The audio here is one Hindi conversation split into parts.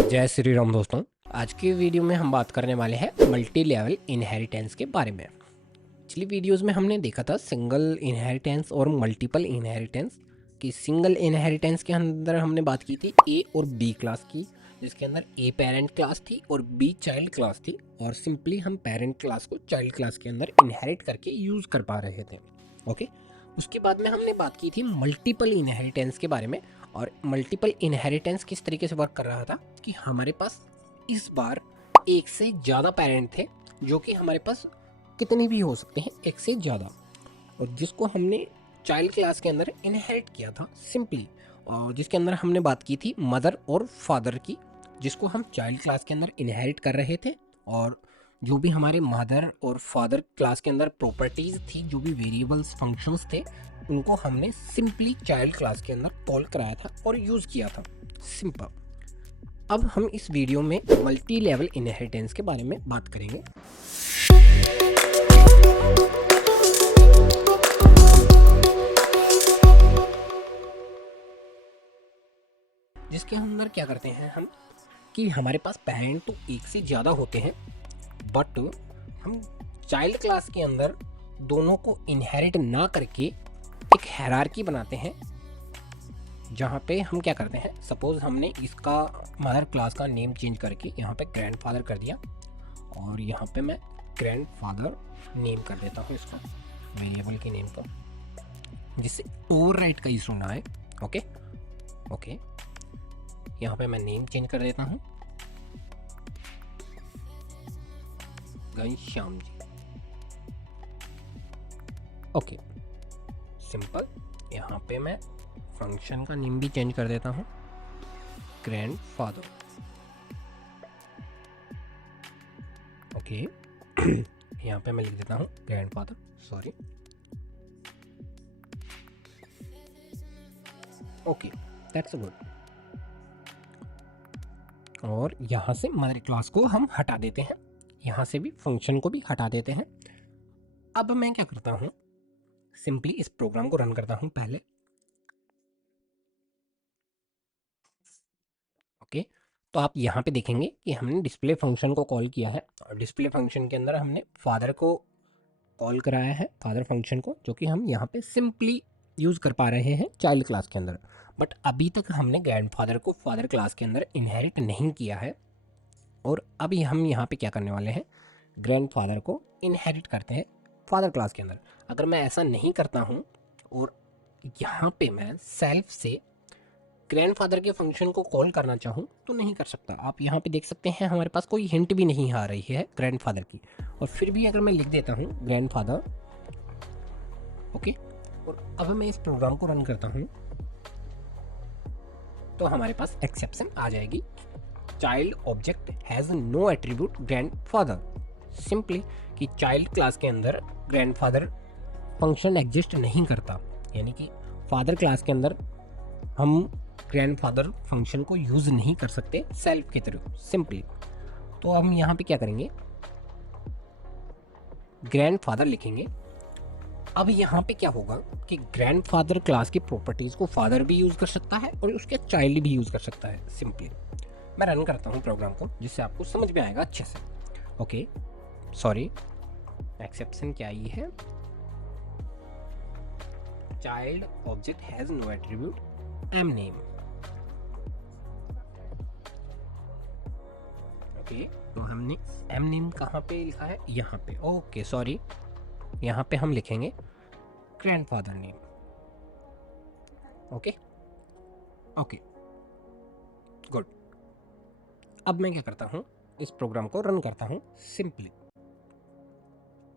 जय श्री राम दोस्तों। आज की वीडियो में हम बात करने वाले हैं मल्टी लेवल इनहेरिटेंस के बारे में। पिछली वीडियोस में हमने देखा था सिंगल इनहेरिटेंस और मल्टीपल इनहेरिटेंस की। सिंगल इनहेरिटेंस के अंदर हमने बात की थी ए और बी क्लास की, जिसके अंदर ए पेरेंट क्लास थी और बी चाइल्ड क्लास थी, और सिंपली हम पेरेंट क्लास को चाइल्ड क्लास के अंदर इनहेरिट करके यूज़ कर पा रहे थे। ओके, उसके बाद में हमने बात की थी मल्टीपल इनहेरिटेंस के बारे में। और मल्टीपल इनहेरिटेंस किस तरीके से वर्क कर रहा था कि हमारे पास इस बार एक से ज़्यादा पेरेंट थे, जो कि हमारे पास कितने भी हो सकते हैं, एक से ज़्यादा, और जिसको हमने चाइल्ड क्लास के अंदर इनहेरिट किया था सिंपली। और जिसके अंदर हमने बात की थी मदर और फादर की, जिसको हम चाइल्ड क्लास के अंदर इनहेरिट कर रहे थे। और जो भी हमारे मदर और फादर क्लास के अंदर प्रॉपर्टीज़ थी, जो भी वेरिएबल्स फंक्शंस थे, उनको हमने सिंपली चाइल्ड क्लास के अंदर कॉल कराया था और यूज़ किया था। सिंपल। अब हम इस वीडियो में मल्टी लेवल इनहेरिटेंस के बारे में बात करेंगे। जिसके अंदर क्या करते हैं हम कि हमारे पास पेरेंट तो एक से ज़्यादा होते हैं, बट हम चाइल्ड क्लास के अंदर दोनों को इनहेरिट ना करके एक हायरार्की बनाते हैं, जहाँ पे हम क्या करते हैं, सपोज हमने इसका मदर क्लास का नेम चेंज करके यहाँ पे ग्रैंडफादर कर दिया, और यहाँ पे मैं ग्रैंडफादर नेम कर देता हूँ इसका वेरिएबल के नेम का, जिससे ओवरराइट का इशू ना आए। ओके ओके, यहाँ पे मैं नेम चेंज कर देता हूँ घनश्याम जी। Okay, simple. यहाँ पे मैं फंक्शन का नेम भी चेंज कर देता हूँ ग्रैंडफादर। ओके, यहाँ पे मैं लिख देता हूँ grandfather, sorry. Okay, that's good. और यहाँ से मदर क्लास को हम हटा देते हैं, यहाँ से भी फंक्शन को भी हटा देते हैं। अब मैं क्या करता हूँ, सिंपली इस प्रोग्राम को रन करता हूँ पहले। ओके, तो आप यहाँ पे देखेंगे कि हमने डिस्प्ले फंक्शन को कॉल किया है, और डिस्प्ले फंक्शन के अंदर हमने फादर को कॉल कराया है, फादर फंक्शन को, जो कि हम यहाँ पे सिंपली यूज़ कर पा रहे हैं चाइल्ड क्लास के अंदर। बट अभी तक हमने ग्रैंडफादर को फादर क्लास के अंदर इनहेरिट नहीं किया है, और अभी हम यहाँ पे क्या करने वाले हैं, ग्रैंडफादर को इनहेरिट करते हैं फादर क्लास के अंदर। अगर मैं ऐसा नहीं करता हूँ और यहाँ पे मैं सेल्फ से ग्रैंडफादर के फंक्शन को कॉल करना चाहूँ तो नहीं कर सकता। आप यहाँ पे देख सकते हैं हमारे पास कोई हिंट भी नहीं आ रही है ग्रैंडफादर की, और फिर भी अगर मैं लिख देता हूँ ग्रैंडफादर, ओके, और अब मैं इस प्रोग्राम को रन करता हूँ, तो हमारे पास एक्सेप्शन आ जाएगी, child object has no attribute grandfather. Simply कि चाइल्ड क्लास के अंदर ग्रैंडफादर फंक्शन एग्जिस्ट नहीं करता, यानी कि फादर क्लास के अंदर हम ग्रैंडफादर फंक्शन को यूज़ नहीं कर सकते सेल्फ के थ्रू सिंपली। तो हम यहाँ पे क्या करेंगे, ग्रैंडफादर लिखेंगे। अब यहाँ पे क्या होगा कि ग्रैंडफादर क्लास की प्रॉपर्टीज़ को फादर भी यूज़ कर सकता है और उसके चाइल्ड भी यूज़ कर सकता है। सिंपली मैं रन करता हूँ प्रोग्राम को, जिससे आपको समझ में आएगा अच्छे से। ओके, सॉरी, एक्सेप्शन क्या आई है, child object has no attribute M name. Okay, तो हमने एम नेम कहाँ पे लिखा है, यहाँ पे। ओके सॉरी, यहाँ पे हम लिखेंगे grandfather name. Okay okay, good. अब मैं क्या करता हूँ, इस प्रोग्राम को रन करता हूँ सिंपली।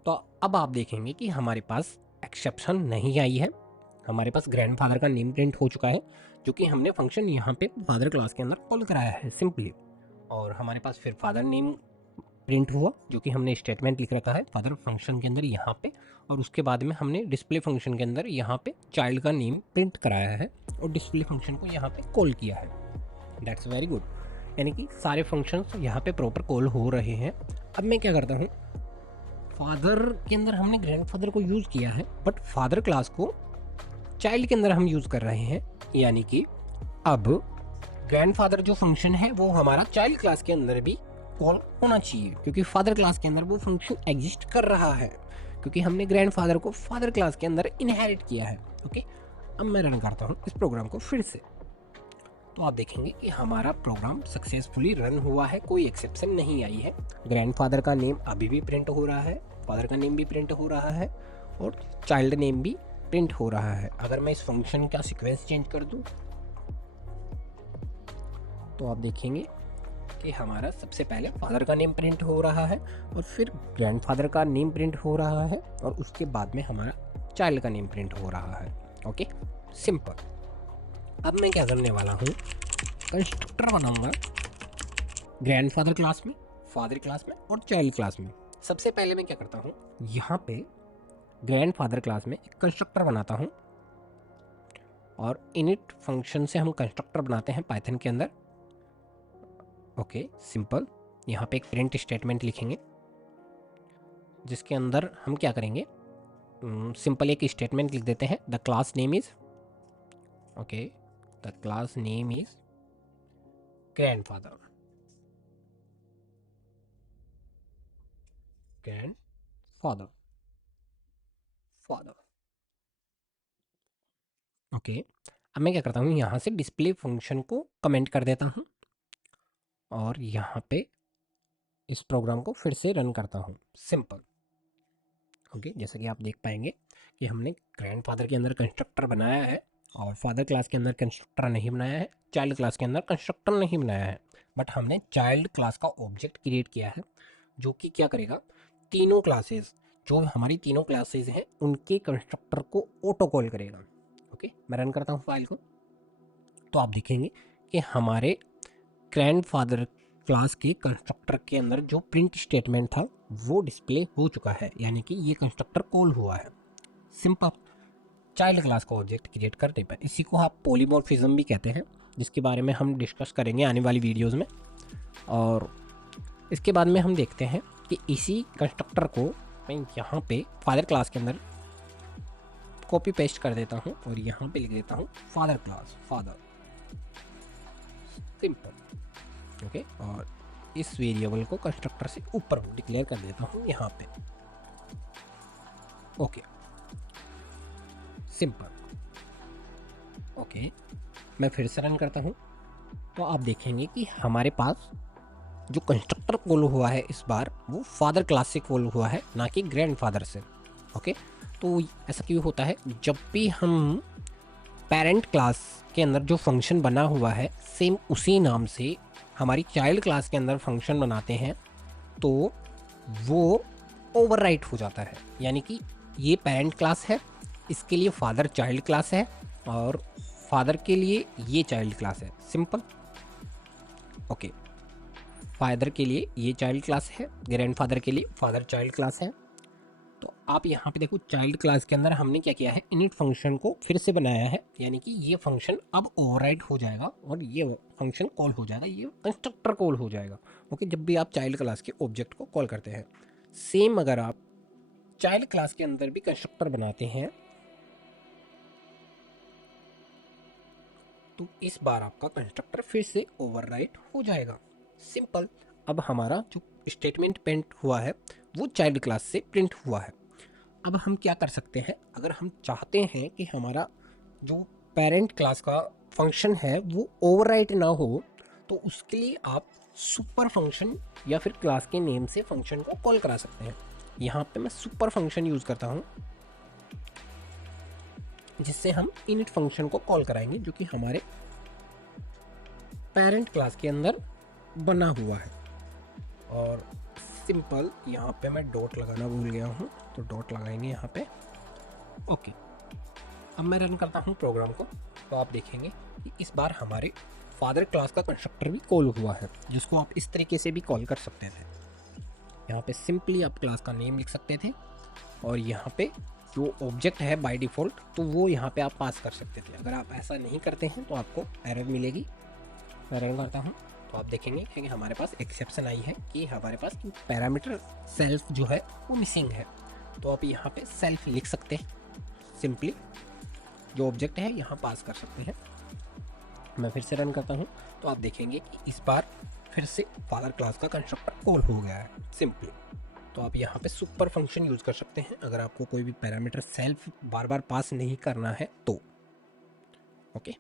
तो अब आप देखेंगे कि हमारे पास एक्सेप्शन नहीं आई है, हमारे पास ग्रैंडफादर का नेम प्रिंट हो चुका है, जो कि हमने फंक्शन यहाँ पे फादर क्लास के अंदर कॉल कराया है सिंपली। और हमारे पास फिर फादर नेम प्रिंट हुआ, जो कि हमने स्टेटमेंट लिख रखा है फादर फंक्शन के अंदर यहाँ पे, और उसके बाद में हमने डिस्प्ले फंक्शन के अंदर यहाँ पे चाइल्ड का नेम प्रिंट कराया है और डिस्प्ले फंक्शन को यहाँ पे कॉल किया है। दैट्स वेरी गुड, यानी कि सारे फंक्शंस यहाँ पे प्रॉपर कॉल हो रहे हैं। अब मैं क्या करता हूँ, फादर के अंदर हमने ग्रैंडफादर को यूज़ किया है, बट फादर क्लास को चाइल्ड के अंदर हम यूज़ कर रहे हैं, यानी कि अब ग्रैंडफादर जो फंक्शन है वो हमारा चाइल्ड क्लास के अंदर भी कॉल होना चाहिए, क्योंकि फादर क्लास के अंदर वो फंक्शन एग्जिस्ट कर रहा है, क्योंकि हमने ग्रैंडफादर को फादर क्लास के अंदर इनहेरिट किया है। ओके, अब मैं रन करता हूँ इस प्रोग्राम को फिर से, तो आप देखेंगे कि हमारा प्रोग्राम सक्सेसफुली रन हुआ है, कोई एक्सेप्शन नहीं आई है। ग्रैंडफादर का नेम अभी भी प्रिंट हो रहा है, फादर का नेम भी प्रिंट हो रहा है और चाइल्ड नेम भी प्रिंट हो रहा है। अगर मैं इस फंक्शन का सीक्वेंस चेंज कर दूं तो आप देखेंगे कि हमारा सबसे पहले फादर का नेम प्रिंट हो रहा है और फिर ग्रैंडफादर का नेम प्रिंट हो रहा है और उसके बाद में हमारा चाइल्ड का नेम प्रिंट हो रहा है। Okay, simple. अब मैं क्या करने वाला हूँ, कंस्ट्रक्टर बनाऊंगा ग्रैंडफादर क्लास में, फादर क्लास में और चाइल्ड क्लास में। सबसे पहले मैं क्या करता हूँ, यहाँ पे ग्रैंडफादर क्लास में एक कंस्ट्रक्टर बनाता हूँ और इनिट फंक्शन से हम कंस्ट्रक्टर बनाते हैं पाइथन के अंदर। Okay, simple. यहाँ पे एक प्रिंट स्टेटमेंट लिखेंगे जिसके अंदर हम क्या करेंगे, सिंपल एक स्टेटमेंट लिख देते हैं, the class name is, okay, the class name is grandfather, grandfather, father. Okay, अब मैं क्या करता हूँ, यहाँ से डिस्प्ले फंक्शन को कमेंट कर देता हूँ और यहाँ पे इस प्रोग्राम को फिर से रन करता हूँ, सिंपल। ओके, जैसा कि आप देख पाएंगे कि हमने ग्रैंडफादर के अंदर कंस्ट्रक्टर बनाया है और फादर क्लास के अंदर कंस्ट्रक्टर नहीं बनाया है, चाइल्ड क्लास के अंदर कंस्ट्रक्टर नहीं बनाया है, बट हमने चाइल्ड क्लास का ऑब्जेक्ट क्रिएट किया है जो कि क्या करेगा, तीनों क्लासेस, जो हमारी तीनों क्लासेस हैं उनके कंस्ट्रक्टर को ऑटो कॉल करेगा। ओके, मैं रन करता हूँ फाइल को, तो आप देखेंगे कि हमारे ग्रैंडफादर क्लास के कंस्ट्रक्टर के अंदर जो प्रिंट स्टेटमेंट था वो डिस्प्ले हो चुका है, यानी कि ये कंस्ट्रक्टर कॉल हुआ है। सिंपल, चाइल्ड क्लास का ऑब्जेक्ट क्रिएट करने पर, इसी को आप पॉलीमॉर्फिज्म भी कहते हैं, जिसके बारे में हम डिस्कस करेंगे आने वाली वीडियोस में। और इसके बाद में हम देखते हैं कि इसी कंस्ट्रक्टर को मैं यहाँ पे फादर क्लास के अंदर कॉपी पेस्ट कर देता हूँ और यहाँ पे लिख देता हूँ father class, father, simple. Okay, और इस वेरिएबल को कंस्ट्रक्टर से ऊपर डिक्लेयर कर देता हूँ यहाँ पे। Okay, simple. ओके, मैं फिर से रन करता हूँ, तो आप देखेंगे कि हमारे पास जो कंस्ट्रक्टर कॉल हुआ है इस बार वो फादर क्लास से कॉल हुआ है, ना कि ग्रैंडफादर से। ओके, तो ऐसा क्यों होता है, जब भी हम पेरेंट क्लास के अंदर जो फंक्शन बना हुआ है सेम उसी नाम से हमारी चाइल्ड क्लास के अंदर फंक्शन बनाते हैं तो वो ओवरराइट हो जाता है, यानी कि ये पेरेंट क्लास है, इसके लिए फादर चाइल्ड क्लास है और फादर के लिए ये चाइल्ड क्लास है, सिंपल। ओके, फादर के लिए ये चाइल्ड क्लास है, ग्रैंडफादर के लिए फादर चाइल्ड क्लास है। तो आप यहाँ पे देखो, चाइल्ड क्लास के अंदर हमने क्या किया है, इनिट फंक्शन को फिर से बनाया है, यानी कि ये फंक्शन अब ओवरराइड हो जाएगा और ये फंक्शन कॉल हो जाएगा, ये कंस्ट्रक्टर कॉल हो जाएगा। ओके, जब भी आप चाइल्ड क्लास के ऑब्जेक्ट को कॉल करते हैं। सेम अगर आप चाइल्ड क्लास के अंदर भी कंस्ट्रक्टर बनाते हैं तो इस बार आपका कंस्ट्रक्टर फिर से ओवरराइड हो जाएगा, सिंपल। अब हमारा जो स्टेटमेंट प्रिंट हुआ है वो चाइल्ड क्लास से प्रिंट हुआ है। अब हम क्या कर सकते हैं, अगर हम चाहते हैं कि हमारा जो पेरेंट क्लास का फंक्शन है वो ओवरराइट ना हो, तो उसके लिए आप सुपर फंक्शन या फिर क्लास के नेम से फंक्शन को कॉल करा सकते हैं। यहाँ पे मैं सुपर फंक्शन यूज़ करता हूँ, जिससे हम इनिट फंक्शन को कॉल कराएंगे जो कि हमारे पेरेंट क्लास के अंदर बना हुआ है। और सिंपल, यहाँ पे मैं डॉट लगाना भूल गया हूँ, तो डॉट लगाएंगे यहाँ पे। ओके, अब मैं रन करता हूँ प्रोग्राम को, तो आप देखेंगे कि इस बार हमारे फादर क्लास का कंस्ट्रक्टर भी कॉल हुआ है, जिसको आप इस तरीके से भी कॉल कर सकते थे। यहाँ पे सिंपली आप क्लास का नेम लिख सकते थे और यहाँ पे जो ऑब्जेक्ट है बाय डिफ़ॉल्ट तो वो यहाँ पे आप पास कर सकते थे। अगर आप ऐसा नहीं करते हैं तो आपको एरर मिलेगी। मैं रन करता हूँ, तो आप देखेंगे कि हमारे पास एक्सेप्शन आई है कि हमारे पास पैरामीटर सेल्फ जो है वो मिसिंग है। तो आप यहाँ पे सेल्फ लिख सकते हैं, सिंपली जो ऑब्जेक्ट है यहाँ पास कर सकते हैं। मैं फिर से रन करता हूँ तो आप देखेंगे कि इस बार फिर से फादर क्लास का कंस्ट्रक्टर कॉल हो गया है सिंपली। तो आप यहाँ पे सुपर फंक्शन यूज़ कर सकते हैं अगर आपको कोई भी पैरामीटर सेल्फ बार बार पास नहीं करना है तो। Okay,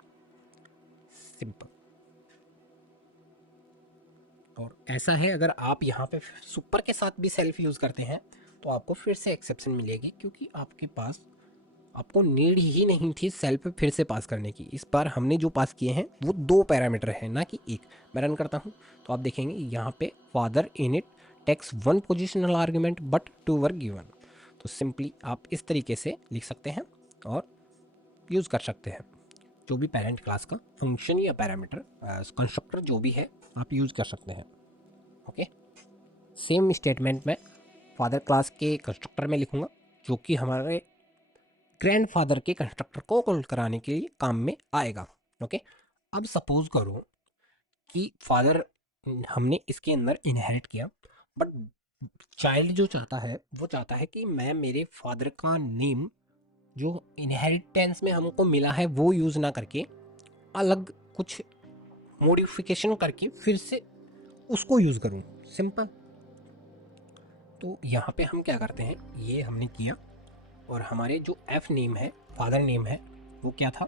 simple. और ऐसा है अगर आप यहाँ पे सुपर के साथ भी सेल्फ यूज़ करते हैं तो आपको फिर से एक्सेप्शन मिलेगी, क्योंकि आपके पास आपको नीड ही नहीं थी सेल्फ फिर से पास करने की। इस बार हमने जो पास किए हैं वो 2 पैरामीटर है, ना कि एक। मैं रन करता हूँ तो आप देखेंगे यहाँ पे father init takes 1 positional argument but 2 were given. तो सिंपली आप इस तरीके से लिख सकते हैं और यूज़ कर सकते हैं जो भी पेरेंट क्लास का फंक्शन या पैरामीटर कंस्ट्रक्टर जो भी है आप यूज़ कर सकते हैं। ओके, सेम स्टेटमेंट मैं फादर क्लास के कंस्ट्रक्टर में लिखूँगा जो कि हमारे ग्रैंडफादर के कंस्ट्रक्टर को कॉल कराने के लिए काम में आएगा। ओके, अब सपोज करो कि फादर हमने इसके अंदर इनहेरिट किया, बट चाइल्ड जो चाहता है वो चाहता है कि मैं मेरे फादर का नेम जो इनहेरिटेंस में हमको मिला है वो यूज़ ना करके अलग कुछ मॉडिफिकेशन करके फिर से उसको यूज़ करूँ। सिंपल। तो यहाँ पे हम क्या करते हैं, ये हमने किया और हमारे जो एफ नेम है, फादर नेम है, वो क्या था,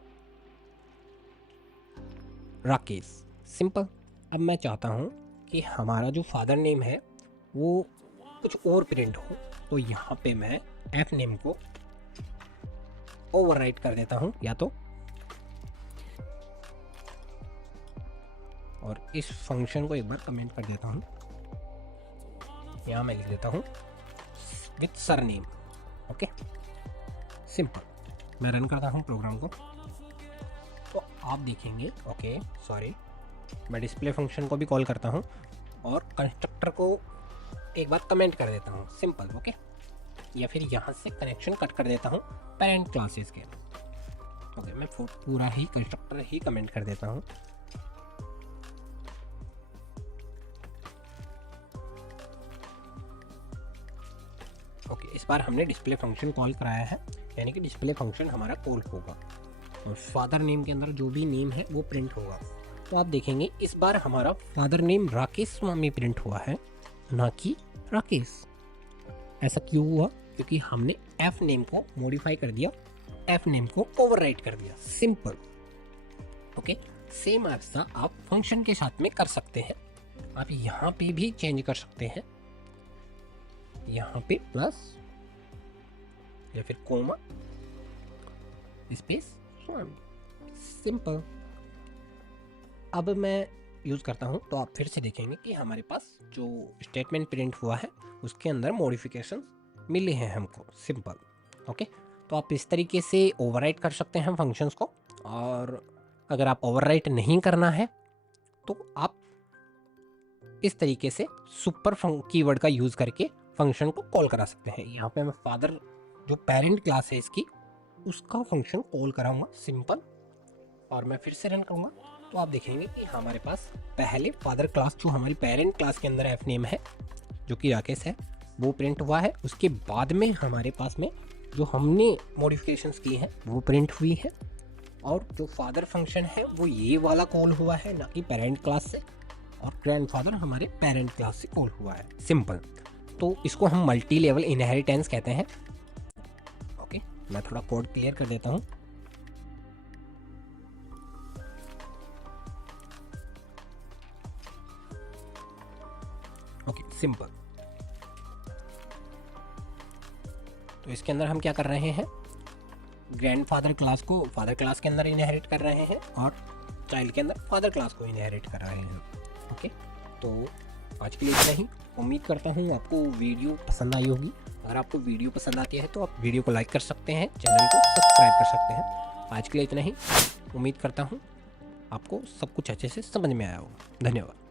राकेश। सिंपल। अब मैं चाहता हूँ कि हमारा जो फादर नेम है वो कुछ और प्रिंट हो, तो यहाँ पे मैं एफ नेम को ओवरराइट कर देता हूँ या तो, और इस फंक्शन को एक बार कमेंट कर देता हूँ। यहाँ मैं लिख देता हूँ विथ सरनेम। Okay, simple. मैं रन करता हूँ प्रोग्राम को तो आप देखेंगे, ओके सॉरी, मैं डिस्प्ले फंक्शन को भी कॉल करता हूँ और कंस्ट्रक्टर को एक बार कमेंट कर देता हूँ। सिंपल। ओके, या फिर यहाँ से कनेक्शन कट कर देता हूँ पेरेंट क्लासेस के। ओके, मैं पूरा ही कंस्ट्रक्टर ही कमेंट कर देता हूँ। ओके, इस बार हमने डिस्प्ले फंक्शन कॉल कराया है, यानी कि डिस्प्ले फंक्शन हमारा कॉल होगा और फादर नेम के अंदर जो भी नेम है वो प्रिंट होगा। तो आप देखेंगे इस बार हमारा फादर नेम राकेश स्वामी प्रिंट हुआ है, ना कि राकेश। ऐसा क्यों हुआ? क्योंकि हमने एफ नेम को मॉडिफाई कर दिया, एफ नेम को ओवरराइट कर दिया। सिंपल। ओके, सेम ऐसा आप फंक्शन के साथ में कर सकते हैं। आप यहाँ पे भी चेंज कर सकते हैं, यहाँ पे प्लस या फिर कोमा स्पेस स्वामी। सिंपल। अब मैं यूज़ करता हूँ तो आप फिर से देखेंगे कि हमारे पास जो स्टेटमेंट प्रिंट हुआ है उसके अंदर मॉडिफिकेशन मिले हैं हमको। सिंपल। ओके, तो आप इस तरीके से ओवरराइट कर सकते हैं फंक्शंस को, और अगर आप ओवरराइट नहीं करना है तो आप इस तरीके से सुपर कीवर्ड का यूज़ करके फंक्शन को कॉल करा सकते हैं। यहाँ पे मैं फादर जो पेरेंट क्लास है इसकी, उसका फंक्शन कॉल कराऊंगा। सिंपल। और मैं फिर से रन करूँगा तो आप देखेंगे कि हमारे पास पहले फादर क्लास जो हमारी पेरेंट क्लास के अंदर एफ नेम है जो कि राकेश है वो प्रिंट हुआ है। उसके बाद में हमारे पास में जो हमने मॉडिफिकेशंस की हैं वो प्रिंट हुई है, और जो फादर फंक्शन है वो ये वाला कॉल हुआ है, ना कि पेरेंट क्लास से, और ग्रैंडफादर हमारे पेरेंट क्लास से कॉल हुआ है। सिंपल। तो इसको हम मल्टी लेवल इनहेरिटेंस कहते हैं। ओके, मैं थोड़ा कोड क्लियर कर देता हूँ। Okay, simple. तो इसके अंदर हम क्या कर रहे हैं, ग्रैंडफादर क्लास को फादर क्लास के अंदर इनहेरिट कर रहे हैं और चाइल्ड के अंदर फादर क्लास को इनहेरिट कर रहे हैं। ओके, तो आज के लिए इतना ही। उम्मीद करता हूँ आपको वीडियो पसंद आई होगी। अगर आपको वीडियो पसंद आती है तो आप वीडियो को लाइक कर सकते हैं, चैनल को सब्सक्राइब कर सकते हैं। आज के लिए इतना ही। उम्मीद करता हूँ आपको सब कुछ अच्छे से समझ में आया होगा। धन्यवाद।